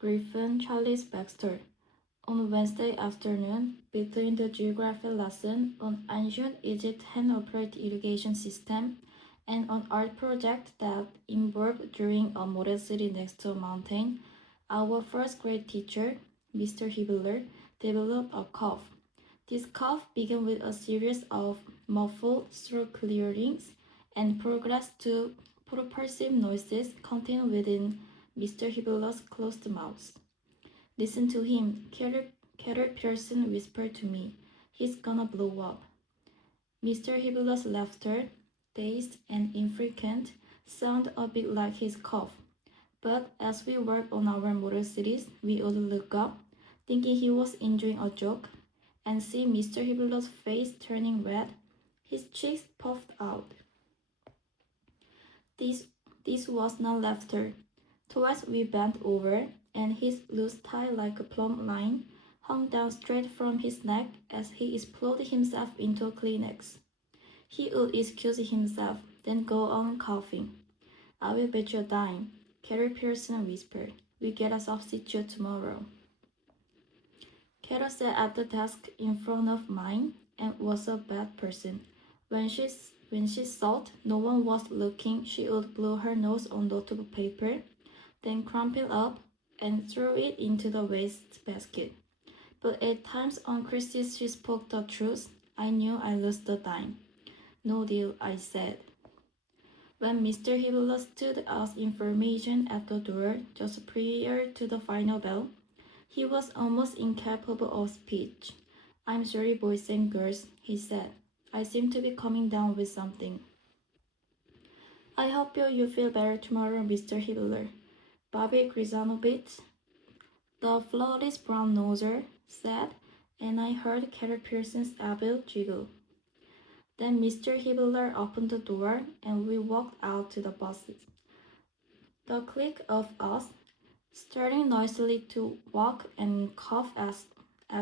Gryphon, Charles Baxter. On Wednesday afternoon, between the geography lesson on ancient Egypt hand-operated irrigation system and an art project that involved drawing a model city next to a mountain, our first grade teacher, Mr. Hibbler, developed a cough. This cough began with a series of muffled throat clearings and progressed to propulsive noises contained within Mr. Hibbler's closed mouth. Listen to him, Carol Pearson whispered to me. He's gonna blow up. Mr. Hibbler's laughter, dazed and infrequent, sounded a bit like his cough. But as we worked on our model series, we would look up, thinking he was enjoying a joke, and see Mr. Hibbler's face turning red. His cheeks puffed out. This was not laughter. Twice we bent over, and his loose tie like a plumb line hung down straight from his neck as he exploded himself into a Kleenex. He would excuse himself, then go on coughing. I will bet you a dime, Carol Pearson whispered. We get a substitute tomorrow. Carol sat at the desk in front of mine and was a bad person. When she thought no one was looking, she would blow her nose on the tube paper, then crumple up and throw it into the waste basket. But at times on Christmas she spoke the truth. I knew I lost the dime. No deal, I said. When Mr. Hibbler stood us information at the door just prior to the final bell, he was almost incapable of speech. I'm sorry, boys and girls, he said. I seem to be coming down with something. I hope you feel better tomorrow, Mr. Hibbler. Bobby Grizanovich, the flawless brown noser, said, and I heard Carol Pearson's eyebrow jiggle. Then Mr. Hibbler opened the door and we walked out to the buses. The clique of us, starting noisily to walk and cough as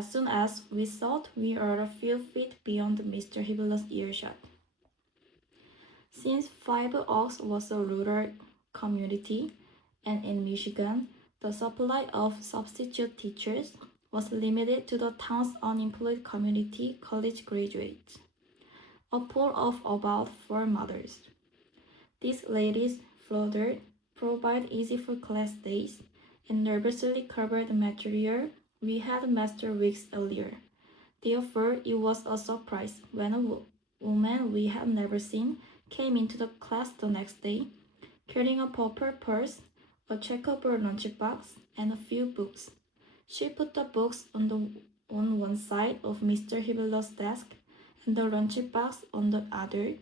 soon as we thought we were a few feet beyond Mr. Hibbler's earshot. Since Five Oaks was a rural community, and in Michigan, the supply of substitute teachers was limited to the town's unemployed community college graduates, a pool of about 4 mothers. These ladies fluttered, provide easy for class days, and nervously covered material we had mastered weeks earlier. Therefore, it was a surprise when a woman we had never seen came into the class the next day, carrying a purple purse, a checkerboard lunchbox, and a few books. She put the books on one side of Mr. Hibbler's desk and the lunchbox on the other,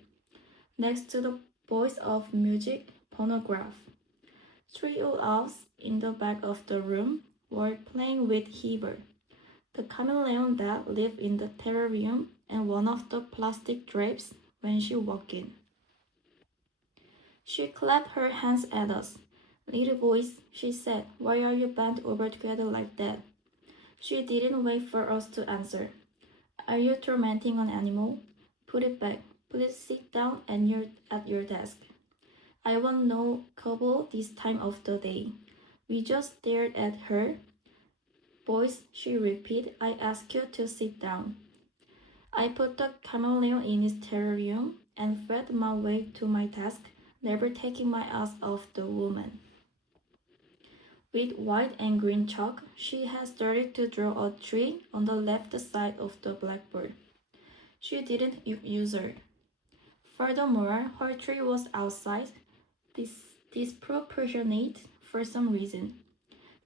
next to the voice of music phonograph. 3 elves in the back of the room were playing with Heber, the chameleon that lived in the terrarium and one of the plastic drapes when she walked in. She clapped her hands at us. Little boys, she said, why are you bent over together like that? She didn't wait for us to answer. Are you tormenting an animal? Put it back. Please sit down at your desk. I want no cobble this time of the day. We just stared at her. Boys, she repeated, I ask you to sit down. I put the chameleon in his terrarium and fed my way to my desk, never taking my eyes off the woman. With white and green chalk, she had started to draw a tree on the left side of the blackboard. She didn't use her. Furthermore, her tree was outside, disproportionate for some reason.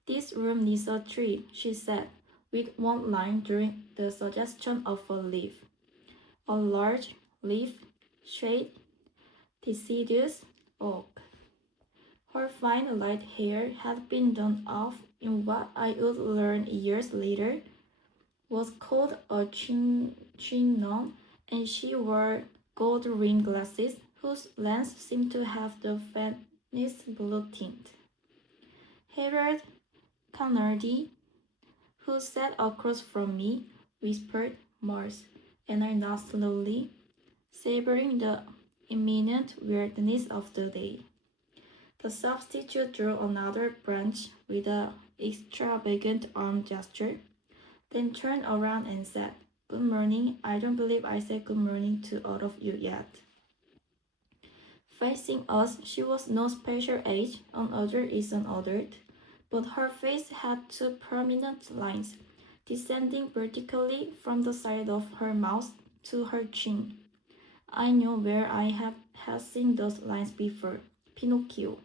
This room needs a tree, she said, with one line during the suggestion of a leaf. A large leaf, shade, deciduous oak. Her fine light hair had been done off in what I would learn years later was called a chignon, and she wore gold rimmed glasses whose lens seemed to have the faintest blue tint. Harold Carnegie, who sat across from me, whispered Mars, and I nodded slowly, savoring the imminent weirdness of the day. The substitute drew another branch with a extravagant arm gesture, then turned around and said, "Good morning. I don't believe I said good morning to all of you yet." Facing us, she was no special age, another is unordered, but her face had two prominent lines, descending vertically from the side of her mouth to her chin. I knew where had seen those lines before. Pinocchio.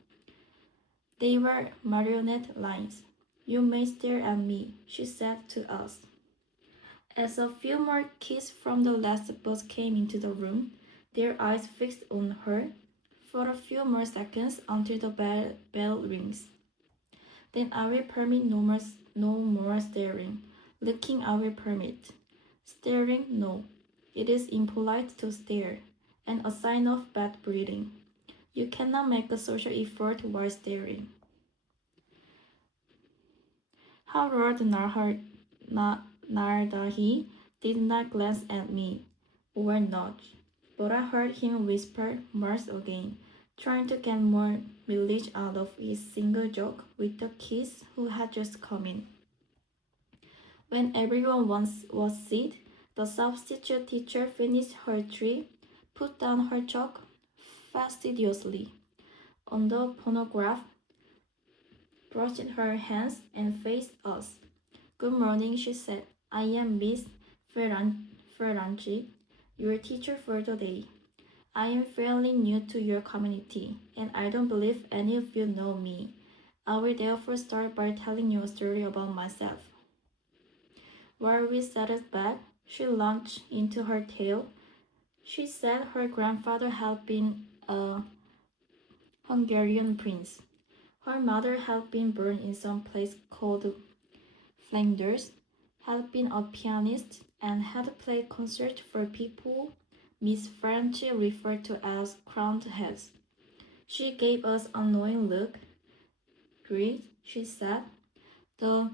They were marionette lines. "You may stare at me," she said to us. As a few more kids from the last bus came into the room, their eyes fixed on her for a few more seconds until the bell rings. Then I will permit no more staring. Looking I will permit. Staring, no. It is impolite to stare, and a sign of bad breeding. You cannot make a social effort while staring. Howard Nardahi did not glance at me, or nudge, but I heard him whisper Mars again, trying to get more mileage out of his single joke with the kids who had just come in. When everyone was seated, the substitute teacher finished her tree, put down her chalk fastidiously on the phonograph, brushed her hands, and faced us. "Good morning," she said. "I am Miss Ferranchi, your teacher for the day. I am fairly new to your community, and I don't believe any of you know me. I will therefore start by telling you a story about myself." While we sat back, she launched into her tale. She said her grandfather had been a Hungarian prince. Her mother had been born in some place called Flanders, had been a pianist, and had played concerts for people Miss Franchi referred to as crowned heads. She gave us a knowing look. "Great," she said. "The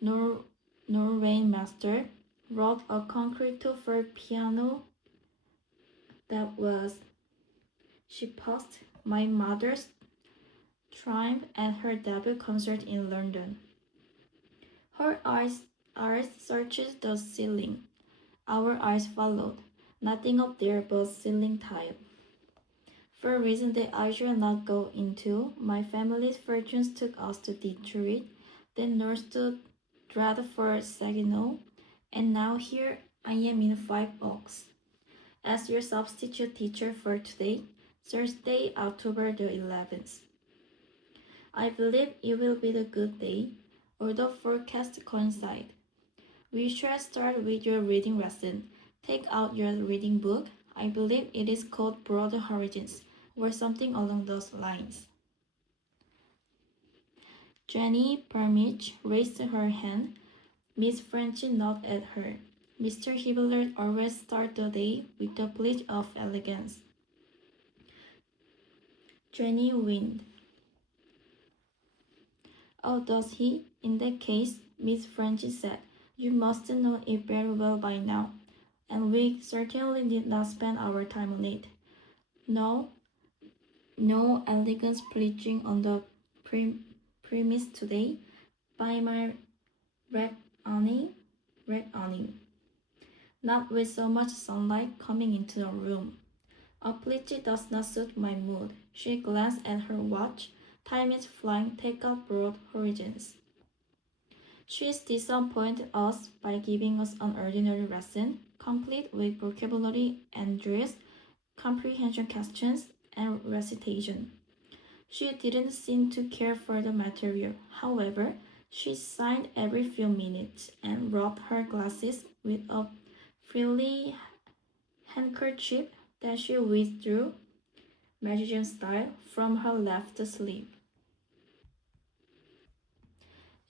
Norwegian master wrote a concerto for piano that was," she paused, "my mother's triumph at her debut concert in London." Her eyes searched the ceiling. Our eyes followed. Nothing up there but ceiling tile. For a reason that I shall not go into, my family's fortunes took us to Detroit, then north to Stratford Saginaw, and now here I am in Five Oaks as your substitute teacher for today, Thursday, October the 11th. I believe it will be a good day, or the forecast coincide. We shall start with your reading lesson. Take out your reading book. I believe it is called Broad Horizons, or something along those lines. Jenny Permich raised her hand. Miss French nodded at her. Mr. Hibbeler always starts the day with the pledge of elegance. Jenny winked. "Oh, does he? In that case," Miss French said, "you must know it very well by now, and we certainly did not spend our time on it. No, no elegance preaching on the premise today, by my red awning, not with so much sunlight coming into the room. A pledge does not suit my mood." She glanced at her watch. "Time is flying. Take up Broad Horizons." She disappointed us by giving us an ordinary lesson, complete with vocabulary and drills, comprehension questions, and recitation. She didn't seem to care for the material. However, she signed every few minutes and rubbed her glasses with a frilly handkerchief that she withdrew, magician style, from her left sleeve.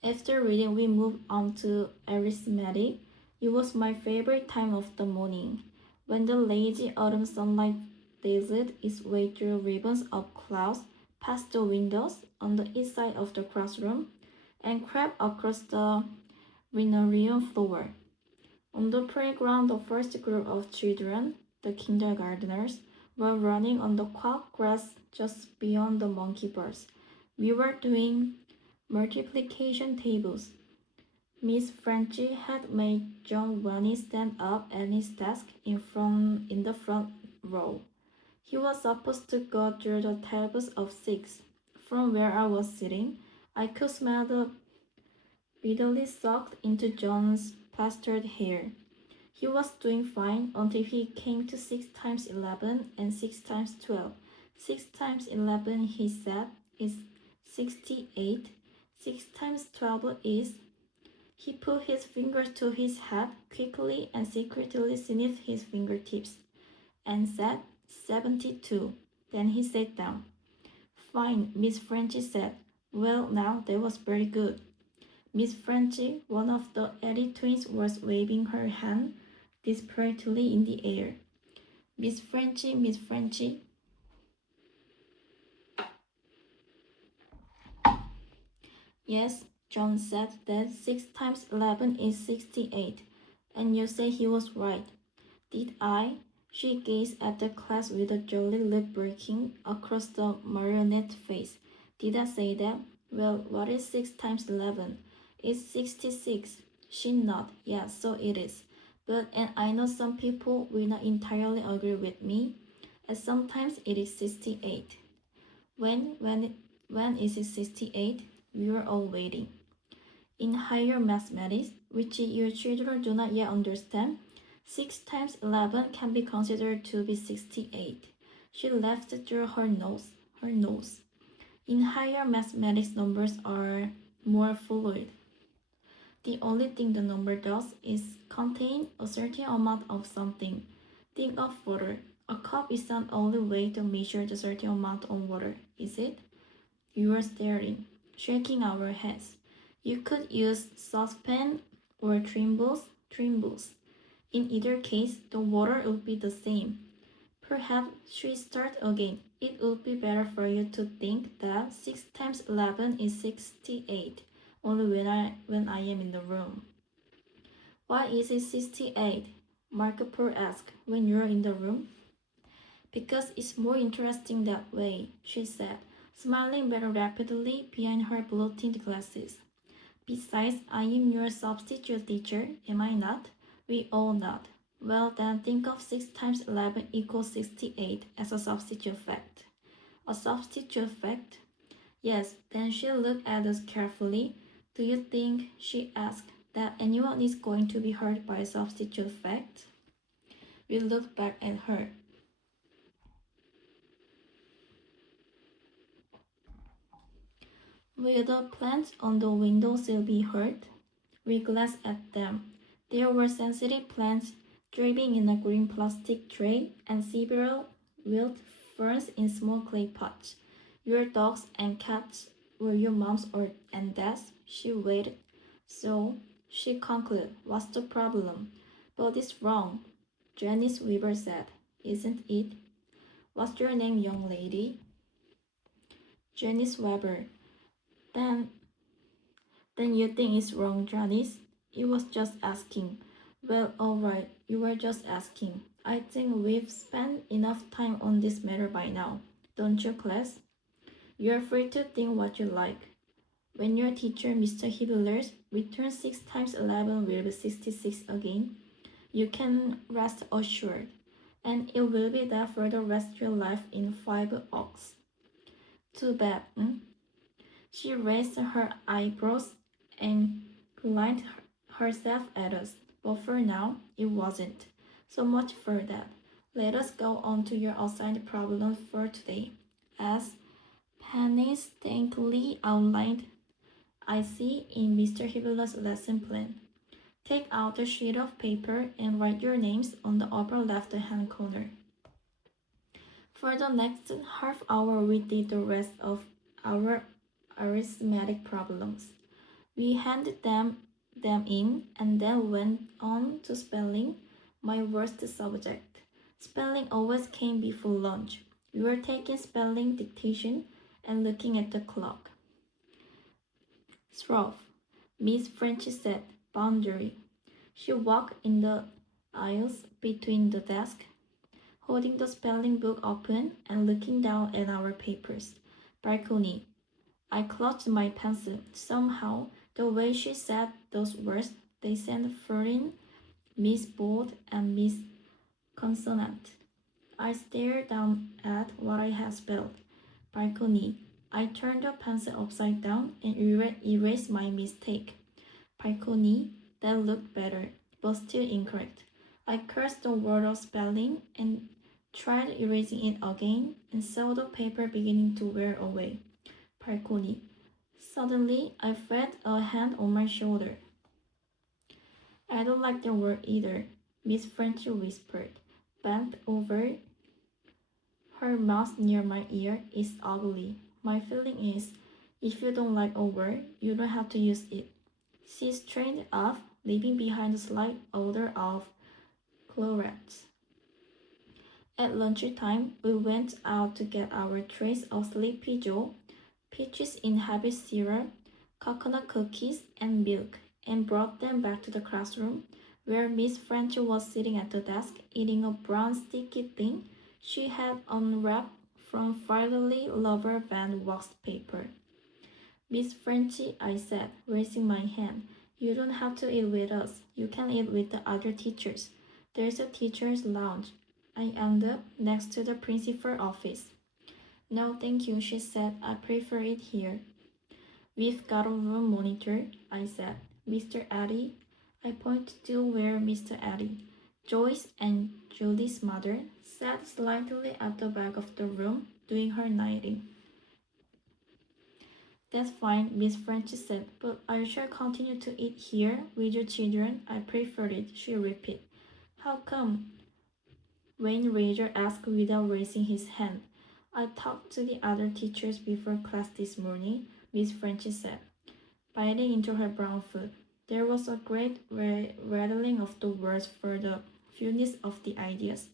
After reading, we moved on to arithmetic. It was my favorite time of the morning, when the lazy autumn sunlight dazzled its way through ribbons of clouds past the windows on the east side of the classroom and crept across the linoleum floor. On the playground, the first group of children, the kindergartners, were running on the quiet grass just beyond the monkey bars. We were doing multiplication tables. Miss Frenchy had made John Wanny stand up at his desk in the front row. He was supposed to go through the tables of six. From where I was sitting, I could smell the bitterly soaked into John's plastered hair. He was doing fine until he came to 6 times 11 and 6 times 12. 6 times 11, he said, is 68. 6 times 12 is. He put his fingers to his head quickly and secretly sniffed his fingertips and said 72. Then he sat down. Fine, Miss Frenchy said. Well, now that was very good. Miss Frenchy, one of the Eddie twins, was waving her hand desperately in the air. Miss Frenchy, Miss Frenchy. Yes, John said that 6 times 11 is 68, and you say he was right. Did I? She gazed at the class with a jolly lip breaking across the marionette face. Did I say that? Well, what is 6 times 11? It's 66. She nodded. Yes, so it is. But, and I know some people will not entirely agree with me, and sometimes it is 68. When is it 68? We are all waiting. In higher mathematics, which your children do not yet understand, 6 times 11 can be considered to be 68. She laughed through her nose. In higher mathematics, numbers are more fluid. The only thing the number does is contain a certain amount of something. Think of water. A cup is not the only way to measure the certain amount of water, is it? You are staring, shaking our heads. You could use saucepan or thimbles. In either case, the water would be the same. Perhaps we start again. It would be better for you to think that 6 times 11 is 68, only when I am in the room. Why is it 68? Markiplier asked, when you're in the room. Because it's more interesting that way, she said, smiling very rapidly behind her blue-tinted glasses. Besides, I am your substitute teacher, am I not? We all nod. Well, then think of 6 times 11 equals 68 as a substitute fact. A substitute fact? Yes, then she looked at us carefully. Do you think, she asked, that anyone is going to be hurt by a substitute fact? We looked back at her. Will the plants on the windowsill be hurt? We glanced at them. There were sensitive plants dripping in a green plastic tray and several wild ferns in small clay pots. Your dogs and cats were your mom's and dad's? She waited. So, she concluded, what's the problem? But it's wrong, Janice Weaver said. Isn't it? What's your name, young lady? Janice Weber. Then you think it's wrong, Janice? It was just asking. Well, alright, you were just asking. I think we've spent enough time on this matter by now. Don't you, class? You're free to think what you like. When your teacher, Mr. Hibblers, returns 6 times 11 will be 66 again, you can rest assured. And it will be that for the rest of your life in 5 Oaks. Too bad, She raised her eyebrows and inclined herself at us, but for now it wasn't. So much for that. Let us go on to your assigned problem for today. As painstakingly outlined, I see in Mr. Hibbler's lesson plan. Take out a sheet of paper and write your names on the upper left-hand corner. For the next half hour, we did the rest of our arithmetic problems. We handed them in and then went on to spelling, my worst subject. Spelling always came before lunch. We were taking spelling dictation and looking at the clock. Through, Miss French said, boundary. She walked in the aisles between the desks, holding the spelling book open and looking down at our papers. Balcony. I clutched my pencil. Somehow, the way she said those words, they sent furring Miss Bold and Miss Consonant. I stared down at what I had spelled. Balcony. I turned the pencil upside down and erased my mistake. Balcony. That looked better, but still incorrect. I cursed the word of spelling and tried erasing it again and saw the paper beginning to wear away. Balcony. Suddenly, I felt a hand on my shoulder. I don't like the word either, Miss French whispered, bent over her mouth near my ear. It's ugly. My feeling is, if you don't like a word, you don't have to use it. She straightened up, leaving behind a slight odor of chlorette. At lunchtime, we went out to get our trays of Sleepy Joe, peaches in heavy syrup, coconut cookies, and milk, and brought them back to the classroom, where Miss French was sitting at the desk eating a brown sticky thing she had unwrapped from fatherly lover van waxed paper. Miss Frenchy, I said, raising my hand, you don't have to eat with us. You can eat with the other teachers. There's a teacher's lounge. I ended up next to the principal's office. No, thank you, she said. I prefer it here. We've got a room monitor, I said. Mr. Eddy. I pointed to where Mr. Eddy, Joyce and Julie's mother, sat slightly at the back of the room doing her knitting. That's fine, Miss French said, but I shall continue to eat here with you children. I prefer it, she repeated. How come? Wayne Rager asked without raising his hand. I talked to the other teachers before class this morning, Miss French said, biting into her brown food. There was a great rattling of the words for the fewness of the ideas.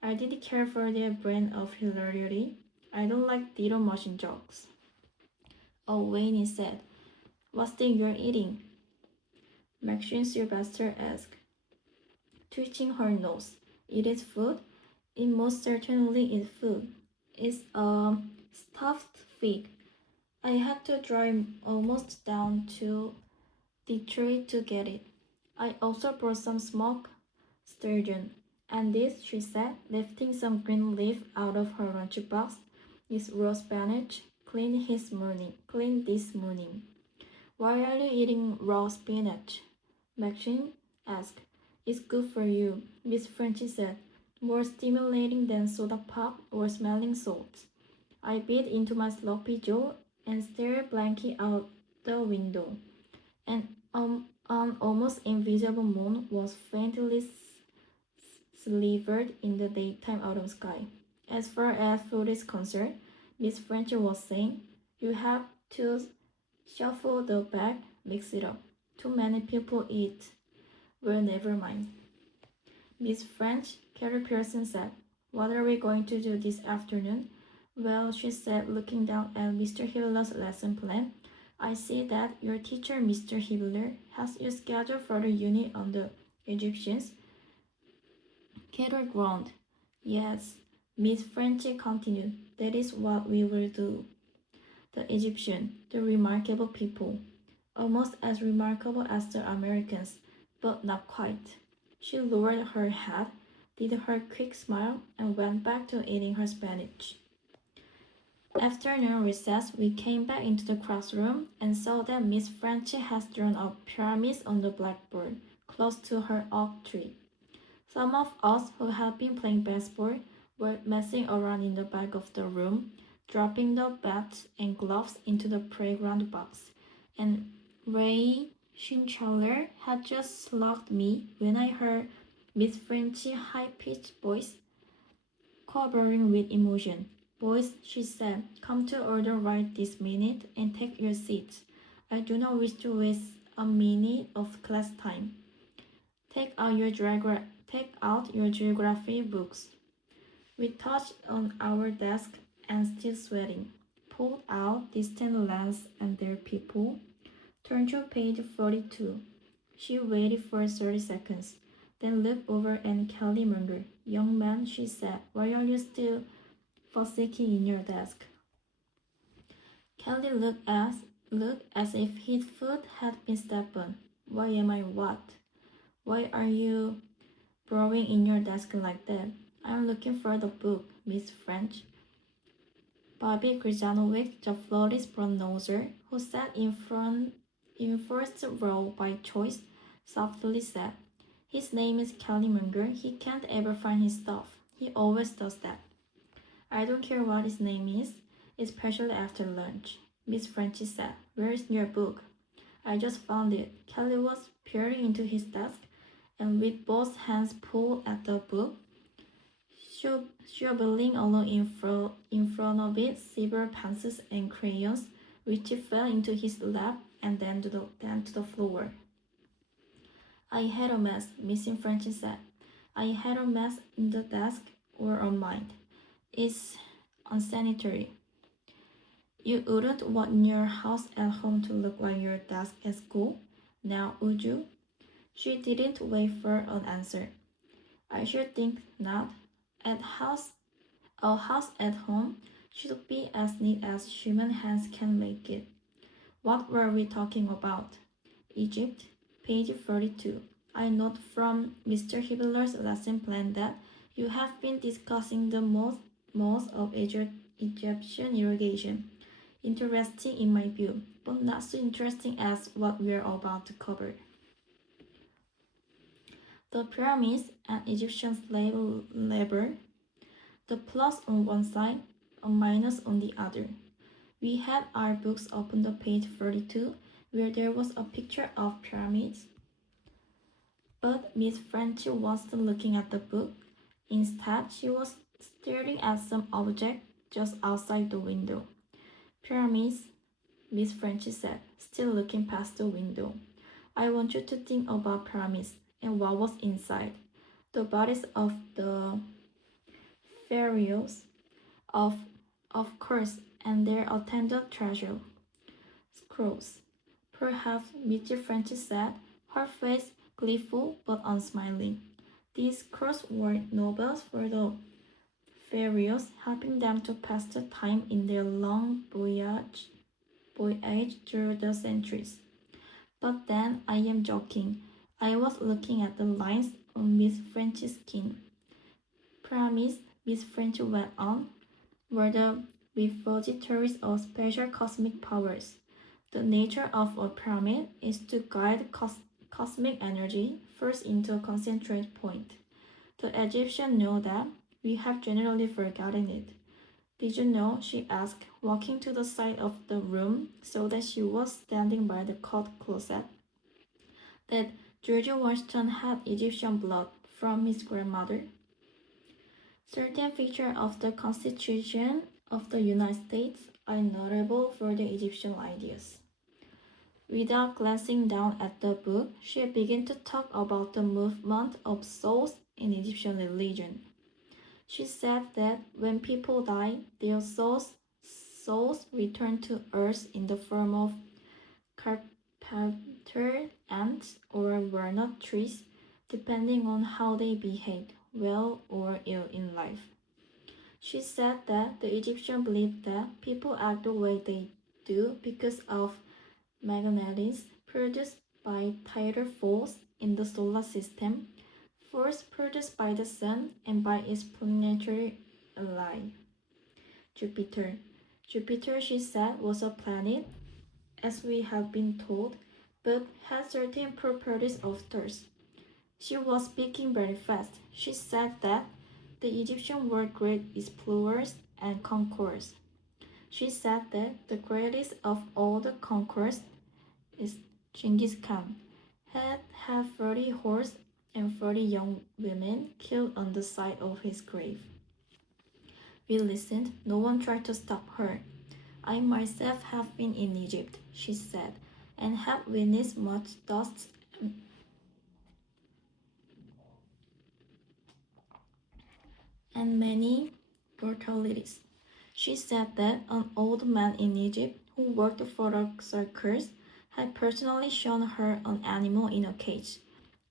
I didn't care for their brand of hilarity. I don't like little machine jokes. Oh, Wayne said, what's that you're eating? Maxine Sylvester asked, twitching her nose. It is food? It most certainly is food. It's a stuffed fig. I had to drive almost down to Detroit to get it. I also brought some smoked sturgeon. And this, she said, lifting some green leaf out of her lunchbox, is raw spinach, cleaned this morning. Why are you eating raw spinach? Maxine asked. It's good for you, Miss Frenchy said, more stimulating than soda pop or smelling salts. I bit into my sloppy joe and stared blankly out the window. An almost invisible moon was faintly slivered in the daytime autumn sky. As far as food is concerned, Miss French was saying, you have to shuffle the bag, mix it up. Too many people eat. Well, never mind. Miss French, Carrie Pearson said, what are we going to do this afternoon? Well, she said, looking down at Mr. Hibbler's lesson plan, I see that your teacher, Mr. Hibbler, has you scheduled for the unit on the Egyptians. Carol groaned. Yes, Miss Frenchy continued, that is what we will do. The Egyptian, the remarkable people, almost as remarkable as the Americans, but not quite. She lowered her head, did her quick smile, and went back to eating her spinach. After recess, we came back into the classroom and saw that Miss Frenchy has drawn a pyramid on the blackboard, close to her oak tree. Some of us who had been playing baseball were messing around in the back of the room, dropping the bats and gloves into the playground box, and Ray Shinchaller had just slugged me when I heard Miss Frenchy's high-pitched voice quivering with emotion. Boys, she said, come to order right this minute and take your seats. I do not wish to waste a minute of class time. Take out your geography books. We touched on our desk and still sweating. Pulled out distant lands and their people. Turned to page 42. She waited for 30 seconds, then looked over at Kelly Munger. Young man, she said, why are you still fussing in your desk? Kelly looked as if his foot had been stepped on. Why am I what? Why are you burrowing in your desk like that? I'm looking for the book, Miss French. Bobby Gryzanovic, the florist noser, who sat in first row by choice, softly said, "His name is Kelly Munger. He can't ever find his stuff. He always does that. I don't care what his name is, especially after lunch." Miss Frenchy said, "Where is your book?" "I just found it." Kelly was peering into his desk, and with both hands pulled at the book, shoveling along in front of it several pencils and crayons, which fell into his lap and then to the floor. "I had a mess," Mrs. Frenchy said. "I had a mess in the desk or on mine. It's unsanitary. You wouldn't want your house at home to look like your desk at school, now would you?" She didn't wait for an answer. "I should think not. At house, a house at home should be as neat as human hands can make it." What were we talking about? Egypt, page 42. I note from Mr. Hibbler's lesson plan that you have been discussing the most of Egyptian irrigation. Interesting in my view, but not so interesting as what we're about to cover. The pyramids and Egyptian slave labor, the plus on one side, a minus on the other. We had our books open to page 32, where there was a picture of pyramids. But Miss Frenchy wasn't looking at the book. Instead, she was staring at some object just outside the window. "Pyramids," Miss Frenchy said, still looking past the window. "I want you to think about pyramids and what was inside. The bodies of the pharaohs, of course, and their attendant treasure scrolls." "Perhaps," Mrs. Frenchy said, her face gleeful but unsmiling. "These scrolls were novels for the pharaohs, helping them to pass the time in their long voyage through the centuries. But then I am joking. I was looking at the lines on Miss French's skin. Pyramids," Miss French went on, "were the repositories of special cosmic powers. The nature of a pyramid is to guide cosmic energy first into a concentrate point. The Egyptians know that. We have generally forgotten it. Did you know," she asked, walking to the side of the room so that she was standing by the coat closet, "that George Washington had Egyptian blood from his grandmother? Certain features of the Constitution of the United States are notable for the Egyptian ideas." Without glancing down at the book, she began to talk about the movement of souls in Egyptian religion. She said that when people die, their souls return to earth in the form of carpenter ants or walnut trees, depending on how they behaved, well or ill in life. She said that the Egyptians believed that people act the way they do because of magnets produced by tidal force in the solar system, force produced by the sun and by its planetary ally, Jupiter. Jupiter, she said, was a planet, as we have been told, but had certain properties of theirs. She was speaking very fast. She said that the Egyptians were great explorers and conquerors. She said that the greatest of all the conquerors is Genghis Khan, had 30 horse and 30 young women killed on the side of his grave. We listened. No one tried to stop her. "I myself have been in Egypt," she said, "and have witnessed much dust and many brutalities." She said that an old man in Egypt who worked for the circus had personally shown her an animal in a cage,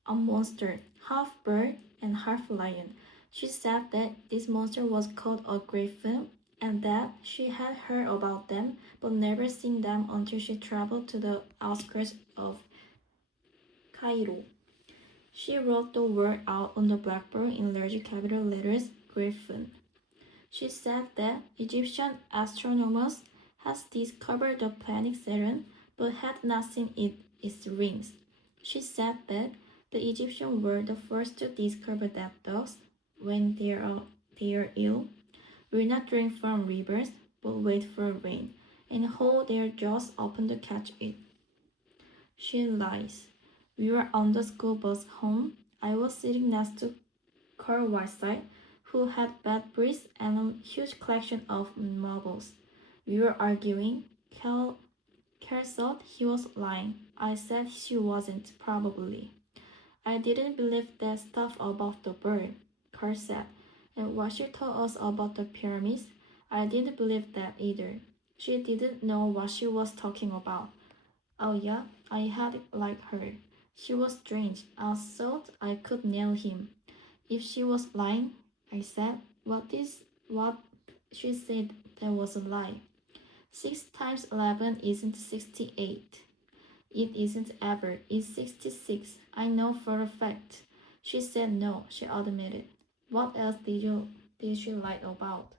a monster, half bird and half lion. She said that this monster was called a Gryphon and that she had heard about them but never seen them until she traveled to the outskirts of Cairo. She wrote the word out on the blackboard in large capital letters, Gryphon. She said that Egyptian astronomers had discovered the planet Saturn but had not seen its rings. She said that the Egyptians were the first to discover that dogs, when they are ill, will not drink from rivers but wait for rain and hold their jaws open to catch it. She lies. We were on the school bus home. I was sitting next to Carl Whiteside, who had bad breath and a huge collection of marbles. We were arguing. Carl thought he was lying. I said she wasn't, probably. I didn't believe that stuff about the bird, Carl said. And what she told us about the pyramids, I didn't believe that either. She didn't know what she was talking about. Oh yeah, I had it like her. She was strange. I thought I could nail him. If she was lying, I said, what? She said that was a lie. 6 times 11 isn't 68. It isn't ever. It's 66. I know for a fact. She said no, she admitted. What else did she lie about?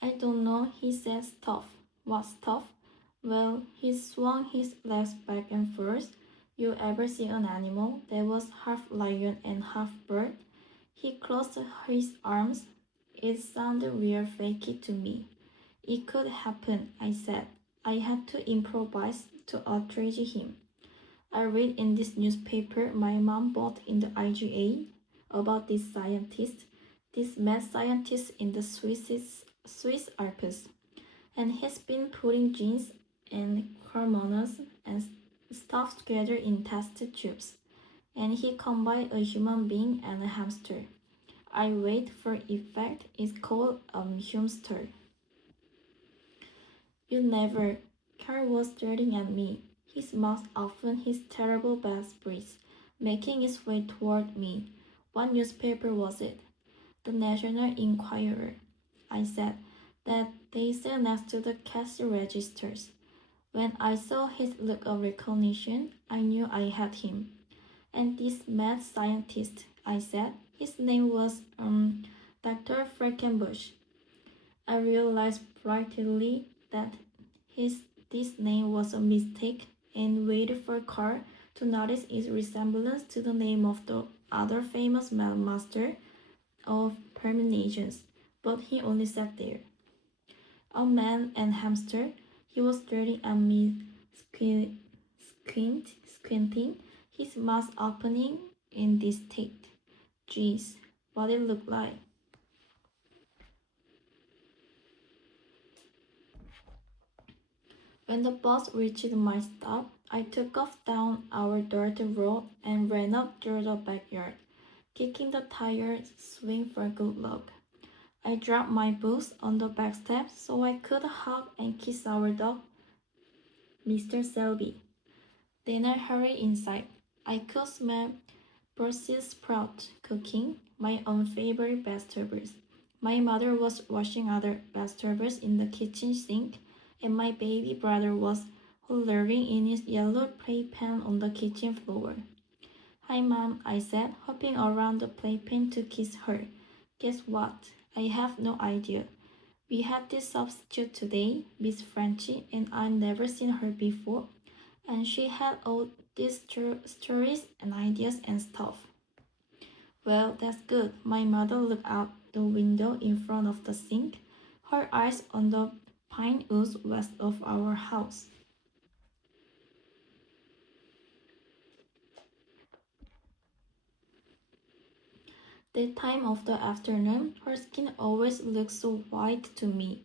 I don't know, he said stuff. What stuff? Well, he swung his legs back and forth. You ever see an animal that was half lion and half bird? He closed his arms. It sounded real fakey to me. It could happen, I said. I had to improvise to outrage him. I read in this newspaper my mom bought in the IGA about this scientist, this mad scientist in the Swiss Alps, and he's been putting genes and hormones and stuff together in test tubes, and he combined a human being and a hamster. I wait for effect. It's called a hamster. You never. Carl was staring at me, his mouth open, his terrible bass breath, making its way toward me. What newspaper was it? The National Enquirer. I said that they sat next to the cash registers. When I saw his look of recognition, I knew I had him. And this mad scientist, I said, his name was Dr. Frankenbush. I realized brightly that his this name was a mistake and waited for Carl to notice its resemblance to the name of the other famous master of permutations, but he only sat there. A man and hamster, he was staring at me, squinting, his mouth opening in distinct. Geez, what it looked like. When the bus reached my stop, I took off down our dirt road and ran up through the backyard, kicking the tires swing for good luck. I dropped my boots on the back steps so I could hug and kiss our dog, Mr. Selby. Then I hurried inside. I could smell Brussels sprout cooking, my own favorite vegetables. My mother was washing other vegetables in the kitchen sink, and my baby brother was hollering in his yellow playpen on the kitchen floor. Hi, Mom, I said, hopping around the playpen to kiss her. Guess what? I have no idea. We had this substitute today, Miss Frenchy, and I'd never seen her before, and she had all these stories and ideas and stuff. Well, that's good. My mother looked out the window in front of the sink, her eyes on the pine woods west of our house. That time of the afternoon, her skin always looked so white to me.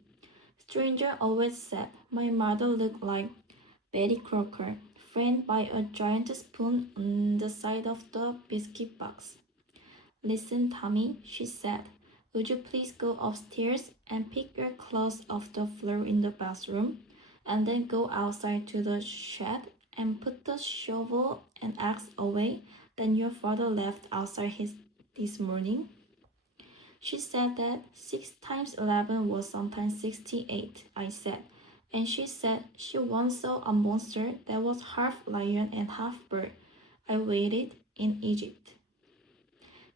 Stranger always said my mother looked like Betty Crocker, framed by a giant spoon on the side of the biscuit box. Listen, Tommy, she said. Would you please go upstairs and pick your clothes off the floor in the bathroom, and then go outside to the shed and put the shovel and axe away that your father left outside this morning? She said that 6 times 11 was sometimes 68, I said. And she said she once saw a monster that was half lion and half bird. I waited in Egypt.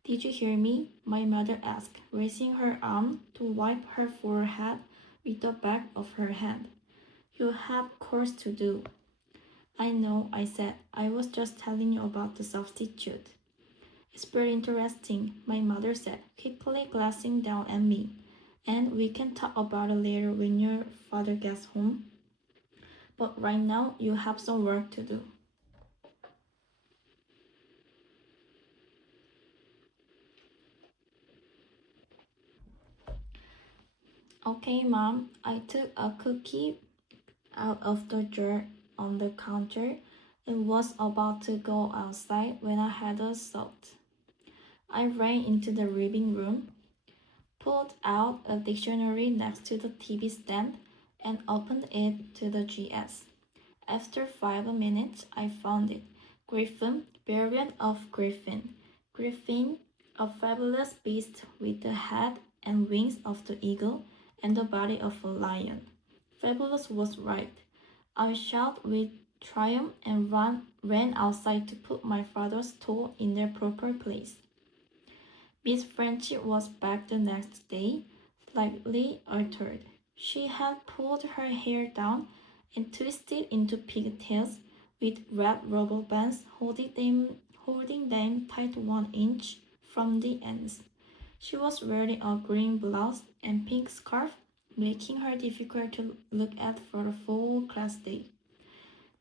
Did you hear me? My mother asked, raising her arm to wipe her forehead with the back of her hand. You have chores to do. I know, I said. I was just telling you about the substitute. It's very interesting, my mother said, quickly glancing down at me. And we can talk about it later when your father gets home. But right now, you have some work to do. Okay, Mom. I took a cookie out of the jar on the counter and was about to go outside when I had a thought. I ran into the living room, pulled out a dictionary next to the TV stand, and opened it to the GS. After 5 minutes, I found it. Gryphon, variant of Gryphon. Gryphon, a fabulous beast with the head and wings of the eagle and the body of a lion. Fabulous was right. I shouted with triumph and ran outside to put my father's tool in their proper place. Miss Frenchy was back the next day, slightly altered. She had pulled her hair down and twisted into pigtails with red rubber bands holding them tight 1 inch from the ends. She was wearing a green blouse and pink scarf, making her difficult to look at for the full class day.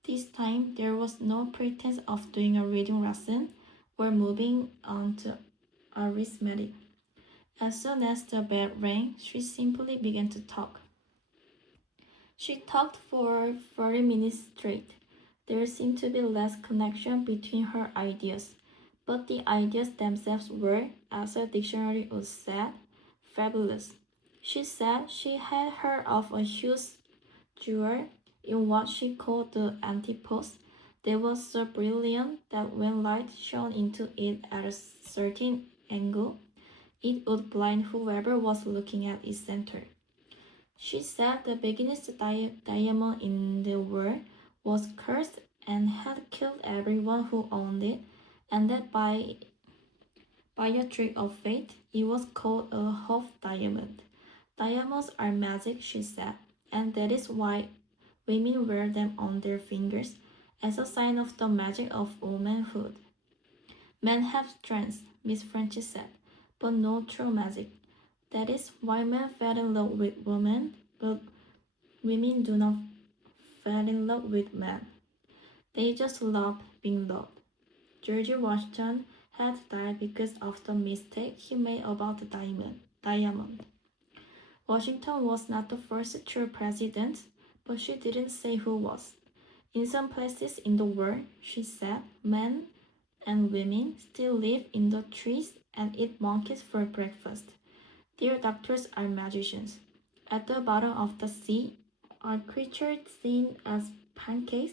This time there was no pretense of doing a reading lesson or moving on to arithmetic. As soon as the bell rang, she simply began to talk. She talked for 30 minutes straight. There seemed to be less connection between her ideas, but the ideas themselves were, as a dictionary would say, fabulous. She said she had heard of a huge jewel in what she called the antipodes that was so brilliant that when light shone into it at a certain angle, it would blind whoever was looking at its center. She said the biggest diamond in the world was cursed and had killed everyone who owned it, and that by a trick of fate, it was called a half diamond. Diamonds are magic, she said, and that is why women wear them on their fingers as a sign of the magic of womanhood. Men have strength, Miss Frenchy said, but no true magic. That is why men fall in love with women, but women do not fall in love with men. They just love being loved. George Washington had died because of the mistake he made about the diamond. Washington was not the first true president, but she didn't say who was. In some places in the world, she said, men and women still live in the trees and eat monkeys for breakfast. Their doctors are magicians. At the bottom of the sea are creatures seen as pancakes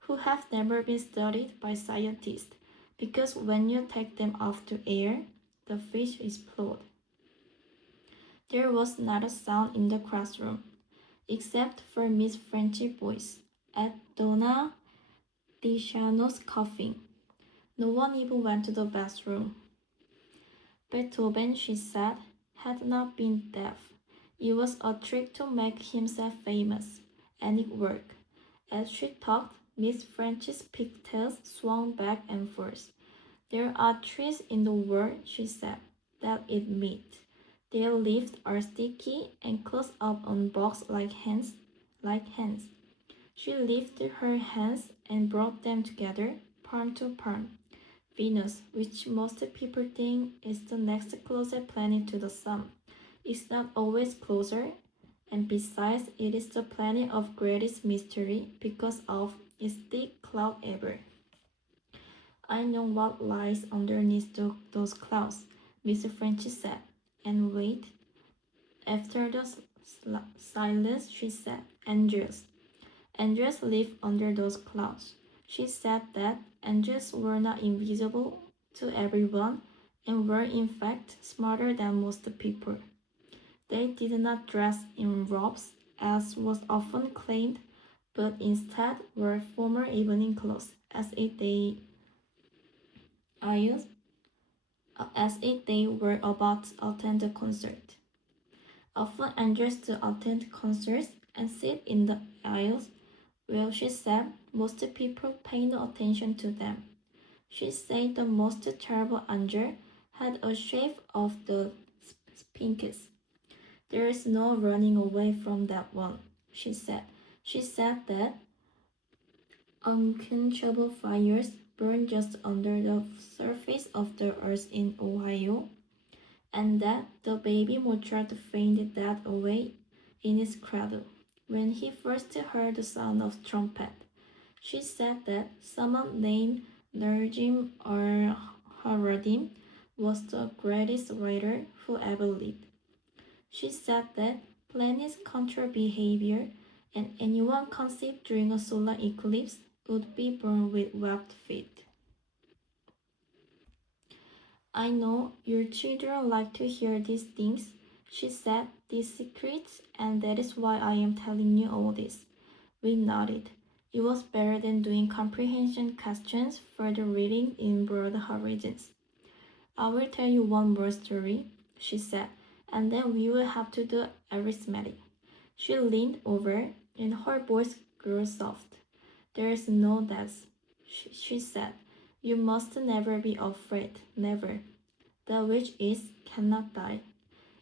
who have never been studied by scientists because when you take them off to air, the fish explode. There was not a sound in the classroom, except for Miss Frenchy's voice at Donna DiSciano's coughing. No one even went to the bathroom. Beethoven, she said, had not been deaf. It was a trick to make himself famous, and it worked. As she talked, Miss Frenchy's pigtails swung back and forth. There are trees in the world, she said, that eat meat. Their leaves are sticky and close up on bugs like hands. She lifted her hands and brought them together, palm to palm. Venus, which most people think is the next closest planet to the Sun, is not always closer, and besides, it is the planet of greatest mystery because of its thick cloud ever. I know what lies underneath those clouds, Mr. Frenchy said. And wait, after the silence, she said, angels. Angels live under those clouds. She said that angels were not invisible to everyone, and were in fact smarter than most people. They did not dress in robes, as was often claimed, but instead wore formal evening clothes I- as if they were about to attend a concert. Often undressed to attend concerts and sit in the aisles, where she said most people pay no attention to them. She said the most terrible angel had a shape of the Sphinx. There is no running away from that one, she said. She said that unquenchable fires burn just under the surface of the earth in Ohio, and that the baby Mozart fainted that away in his cradle when he first heard the sound of trumpet. She said that someone named Nerjim or Haradim was the greatest writer who ever lived. She said that planets control behavior, and anyone conceived during a solar eclipse would be born with webbed feet. I know your children like to hear these things, she said, these secrets, and that is why I am telling you all this. We nodded. It was better than doing comprehension questions for the reading in Broad Horizons. I will tell you one more story, she said, and then we will have to do arithmetic. She leaned over, and her voice grew soft. There is no death, she said. You must never be afraid, never. The which is cannot die.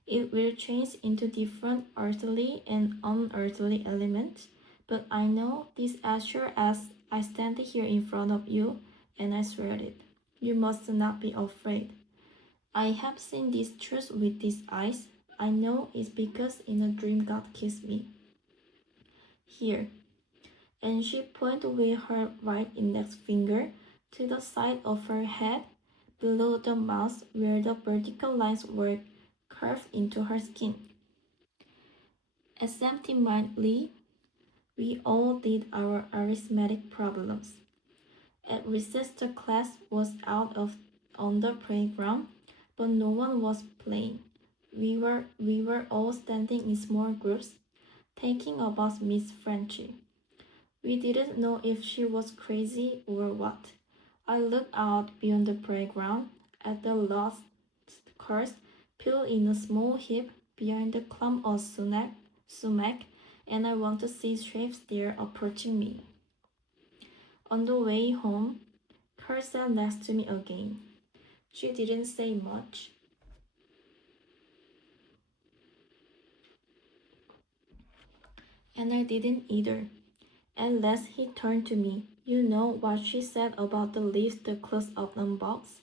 It will change into different earthly and unearthly elements, but I know this as sure as I stand here in front of you, and I swear it. You must not be afraid. I have seen this truth with these eyes. I know it's because in a dream God kissed me. Here. And she pointed with her right index finger to the side of her head, below the mouth where the vertical lines were curved into her skin. Absentmindedly, we all did our arithmetic problems. At recess, the class was on the playground, but no one was playing. We were all standing in small groups, thinking about Miss Frenchy. We didn't know if she was crazy or what. I looked out beyond the playground at the lost cars piled in a small heap behind the clump of sumac, and I want to see shapes there approaching me. On the way home, Carl sat next to me again. She didn't say much, and I didn't either. At last he turned to me. You know what she said about the leaves the close of the box?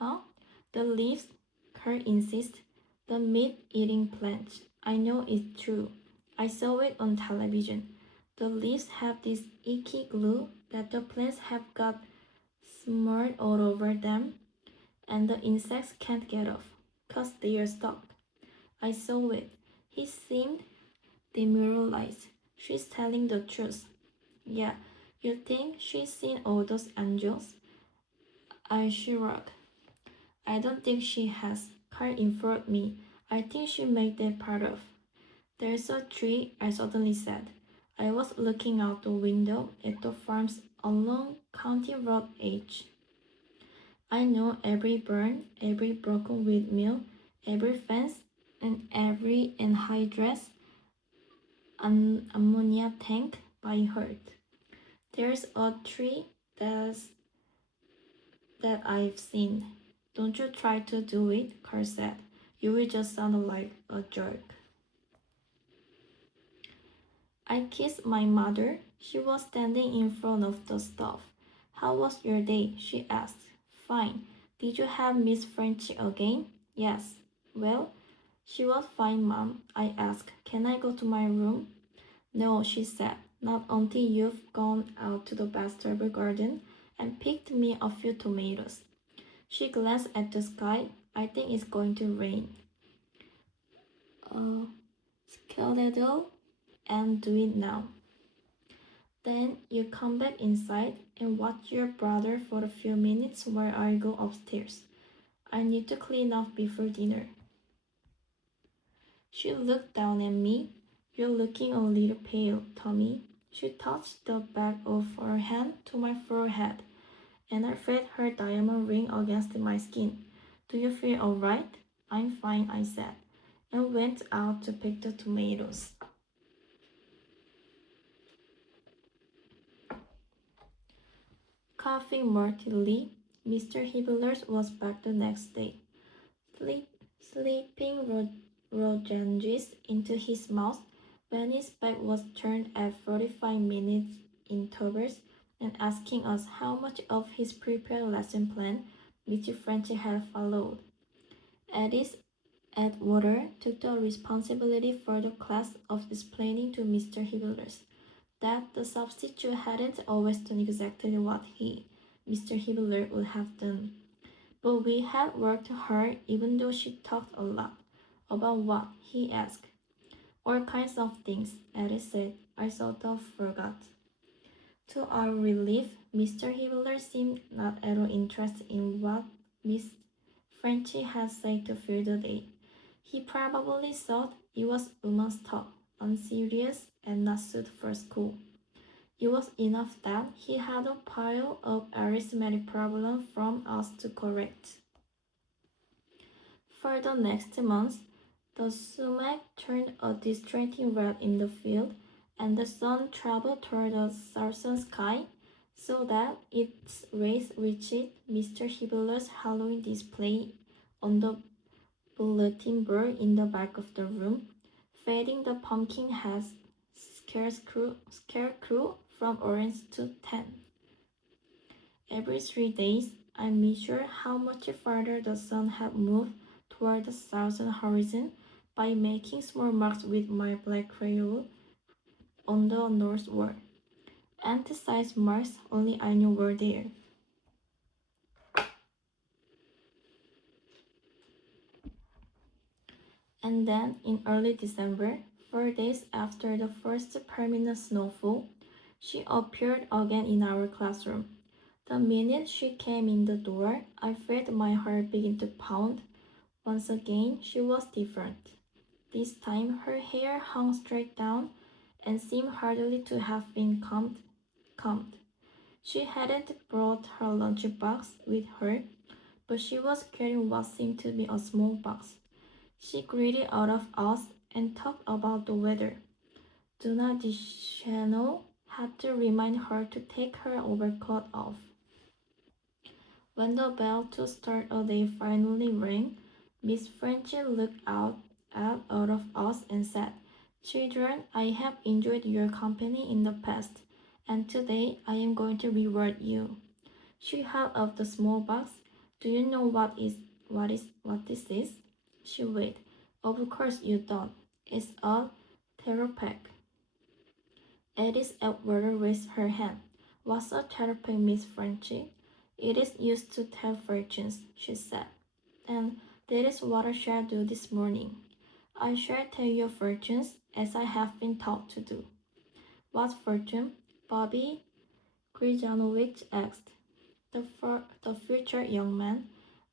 Huh? The leaves, Carl insists. The meat-eating plant. I know it's true. I saw it on television. The leaves have this icky glue that the plants have got smeared all over them, and the insects can't get off, 'cause they are stuck. I saw it. He seemed demoralized. She's telling the truth. Yeah, you think she's seen all those angels? I shrugged. I don't think she has. Carl informed me. I think she made that part of. There's a tree, I suddenly said. I was looking out the window at the farms along County Road H. I know every burn, every broken windmill, every fence, and every anhydrous ammonia tank by heart. There's a tree that I've seen. Don't you try to do it, Carl said. You will just sound like a jerk. I kissed my mother. She was standing in front of the stove. How was your day? She asked. Fine. Did you have Miss Frenchy again? Yes. Well, she was fine, Mom. I asked. Can I go to my room? No, she said. Not until you've gone out to the vegetable garden and picked me a few tomatoes. She glanced at the sky. I think it's going to rain. Skeletal, and do it now. Then you come back inside and watch your brother for a few minutes while I go upstairs. I need to clean up before dinner. She looked down at me. You're looking a little pale, Tommy. She touched the back of her hand to my forehead, and I felt her diamond ring against my skin. Do you feel all right? I'm fine, I said, and went out to pick the tomatoes. Coughing mortally, Mr. Hibblers was back the next day, sleep, slipping lozenges into his mouth when his back was turned at 45 minutes intervals and asking us how much of his prepared lesson plan Mr. Frenchy had followed. Addis Atwater took the responsibility for the class of explaining to Mr. Hibblers that the substitute hadn't always done exactly what Mr. Hibbler, would have done. But we had worked hard even though she talked a lot. About what? He asked. All kinds of things, Eddie said. I sort of forgot. To our relief, Mr. Hibbler seemed not at all interested in what Miss Frenchy had said to fill the day. He probably thought it was woman's talk, unserious and not suited for school. It was enough that he had a pile of arithmetic problems from us to correct. For the next month, the sumac turned a distracting red in the field, and the sun traveled toward the southern sky, so that its rays reached Mr. Hibbler's Halloween display on the bulletin board in the back of the room, fading the pumpkin head's scarecrow from orange to tan. Every 3 days, I measured how much farther the sun had moved toward the southern horizon by making small marks with my black crayon on the north wall. Anti-size marks only I knew were there. And then, in early December, 4 days after the first permanent snowfall, she appeared again in our classroom. The minute she came in the door, I felt my heart begin to pound. Once again, she was different. This time, her hair hung straight down and seemed hardly to have been combed. She hadn't brought her lunchbox with her, but she was carrying what seemed to be a small box. She greeted all of us and talked about the weather. Donna DeChano had to remind her to take her overcoat off. When the bell to start a day finally rang, Miss Frenchy looked out at all of us and said, Children, I have enjoyed your company in the past, and today I am going to reward you. She held up the small box. Do you know what this is? She waited. Of course you don't. It's a tarot pack. Edith Atwater raised her hand. What's a tarot pack, Miss Frenchy? It is used to tell fortunes, she said. And that is what I shall do this morning. I shall tell your fortunes as I have been taught to do. What fortune? Bobby Grijanovich asked. The future young man.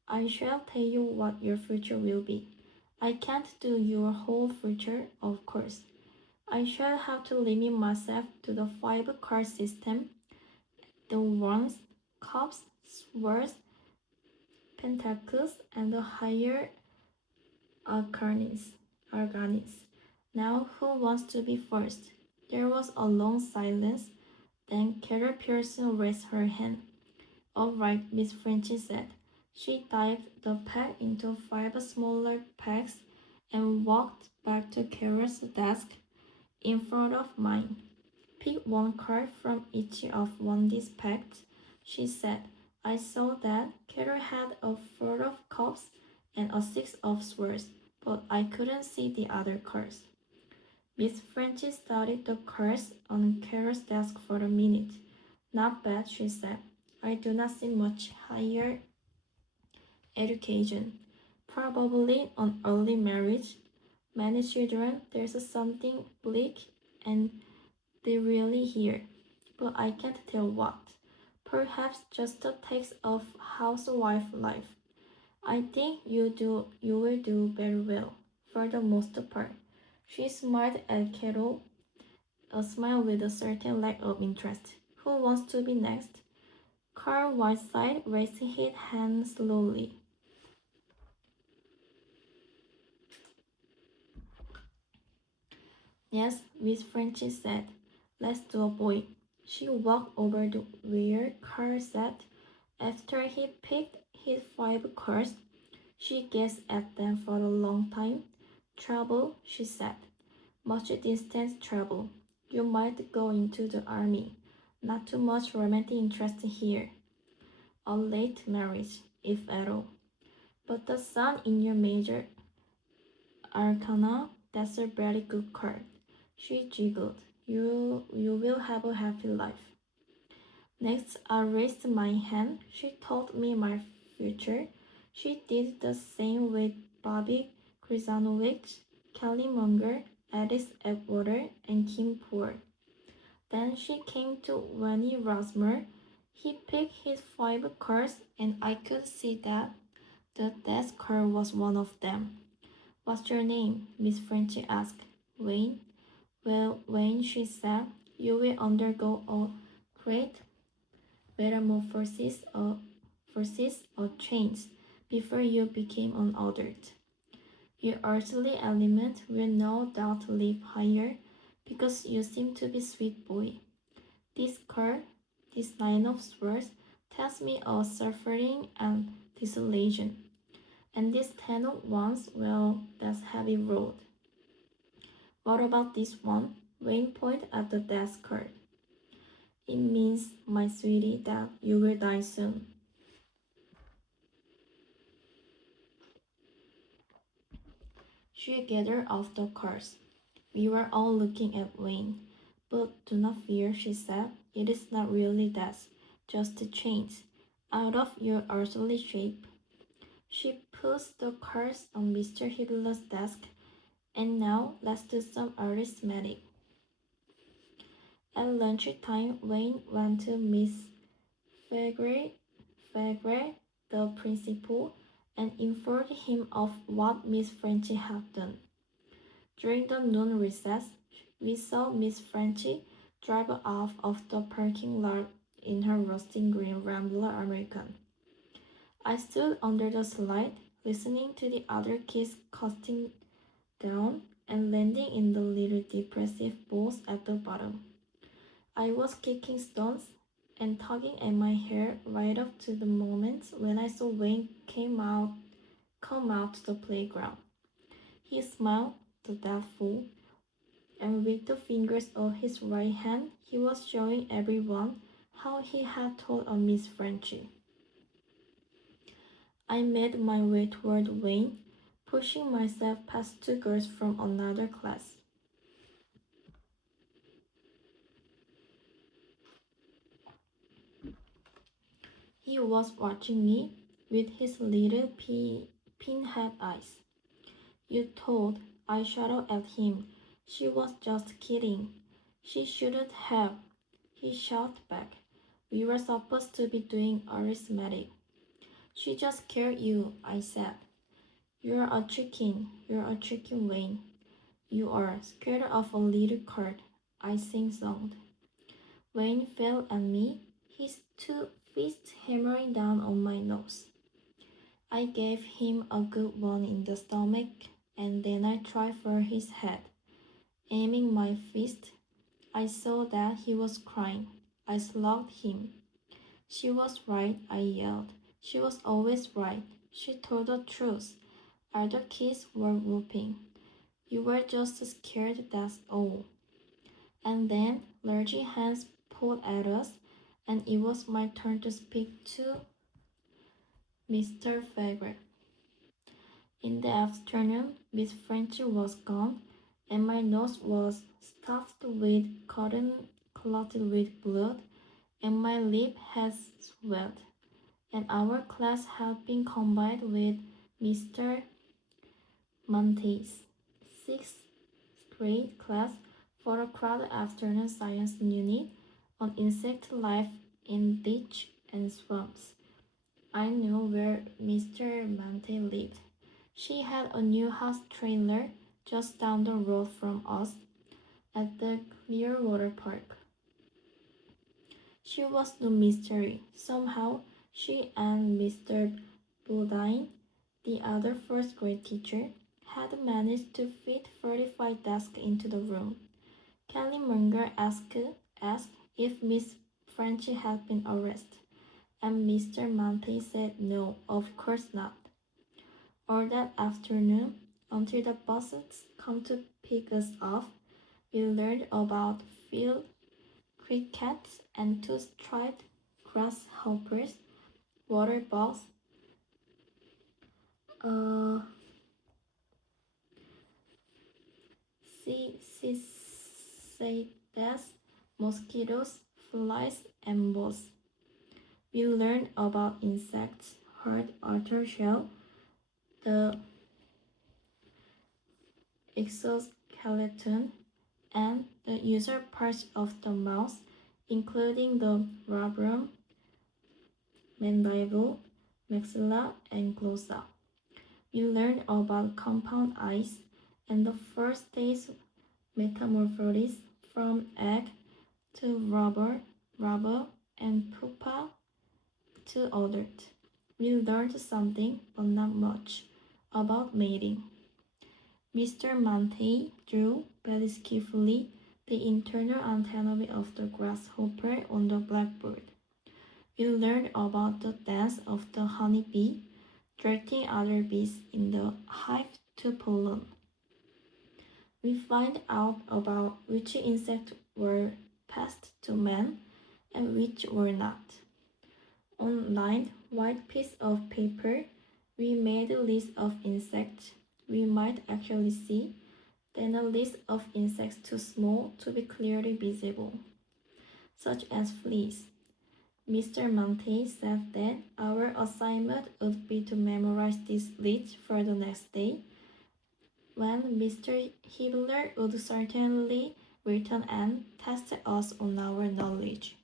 I shall tell you what your future will be. I can't do your whole future, of course. I shall have to limit myself to the 5 card system, the wands, cups, swords, pentacles, and the higher arcanis. Now, who wants to be first? There was a long silence. Then Carol Pearson raised her hand. All right, Miss Frenchy said. She dived the pack into 5 smaller packs and walked back to Carol's desk in front of mine. Pick 1 card from each of these packs, she said. I saw that Carol had a 4 of cups and a 6 of swords, but I couldn't see the other cards. Miss Frenchy studied the cards on Carol's desk for a minute. Not bad, she said. I do not see much higher education. Probably an early marriage. Many children, there's something bleak and dreary here, but I can't tell what. Perhaps just a taste of housewife life. I think you will do very well, for the most part. She smiled at Carol, a smile with a certain lack of interest. Who wants to be next? Carl Whiteside raised his hand slowly. Yes, Miss Frenchy said. Let's do a boy. She walked over to where Carl sat. After he picked his 5 cards, she gazed at them for a long time. Trouble, she said. Much distance travel. You might go into the army. Not too much romantic interest here. A late marriage, if at all. But the sun in your major arcana, that's a very good card. She giggled. You will have a happy life. Next, I raised my hand. She told me my future. She did the same with Bobby Krzyzanowicz, Kelly Munger, Alice Atwater, and Kim Poor. Then she came to Wayne Rosmer. He picked his 5 cards, and I could see that the death card was one of them. What's your name? Miss Frenchy asked. Wayne. Well, Wayne, she said, you will undergo a great metamorphosis or change before you became an adult. Your earthly element will no doubt live higher because you seem to be sweet boy. This card, this 9 of swords, tells me of suffering and desolation. And this 10 of wands, well, that's heavy road. What about this one? Wayne pointed at the death card. It means, my sweetie, that you will die soon. She gathered off the cards. We were all looking at Wayne. But do not fear, she said. It is not really death, just a change. Out of your earthly shape. She puts the cards on Mr. Hitler's desk. And now let's do some arithmetic. At lunchtime, Wayne went to Miss Fagre, the principal, and informed him of what Miss Frenchy had done. During the noon recess, we saw Miss Frenchy drive off of the parking lot in her rusty green Rambler American. I stood under the slide, listening to the other kids coasting down and landing in the little depressive bowls at the bottom. I was kicking stones and tugging at my hair right up to the moment when I saw Wayne come out to the playground. He smiled, the dead fool, and with the fingers of his right hand he was showing everyone how he had told on Miss Frenchy. I made my way toward Wayne, pushing myself past 2 girls from another class. He was watching me with his little pinhead eyes. You told, I shouted at him. She was just kidding. She shouldn't have. He shouted back. We were supposed to be doing arithmetic. She just scared you, I said. You're a chicken, Wayne. You are scared of a little card, I sing-songed. Wayne fell at me, his 2 fists hammering down on my nose. I gave him a good one in the stomach, and then I tried for his head. Aiming my fist, I saw that he was crying. I slugged him. She was right, I yelled. She was always right. She told the truth. All the kids were whooping. You were just scared, that's all. And then large hands pulled at us, and it was my turn to speak to Mr. Faber. In the afternoon, Miss Frenchy was gone, and my nose was stuffed with cotton clotted with blood, and my lip had swelled, and our class had been combined with Mr. Monte's 6th grade class for a crowded afternoon science unit on insect life in ditch and swamps. I knew where Mr. Mante lived. She had a new house trailer just down the road from us at the Clearwater Park. She was no mystery. Somehow, she and Mr. Bodine, the other first grade teacher, had managed to fit 35 desks into the room. Kelly Munger asked if Miss Frenchy had been arrested, and Mr. Mante said no, of course not. Or that afternoon, until the buses come to pick us up, we learned about field crickets and two-striped grasshoppers, water bugs, uh, cicadas, mosquitoes, flies, and moths. We learned about insects, heard Arthur shell, the exoskeleton, and the user parts of the mouse, including the rubrum, mandible, maxilla, and glossa. We learned about compound eyes and the first day's metamorphosis from egg to rubber, and pupa to adult. We learned something, but not much, about mating. Mr. Mante drew very skillfully the internal anatomy of the grasshopper on the blackboard. We learned about the dance of the honeybee, directing other bees in the hive to pollen. We find out about which insects were pests to man and which were not. On a lined white piece of paper, we made a list of insects we might actually see, then a list of insects too small to be clearly visible, such as fleas. Mr. Monte said that our assignment would be to memorize this list for the next day, when Mr. Hibbler would certainly return and test us on our knowledge.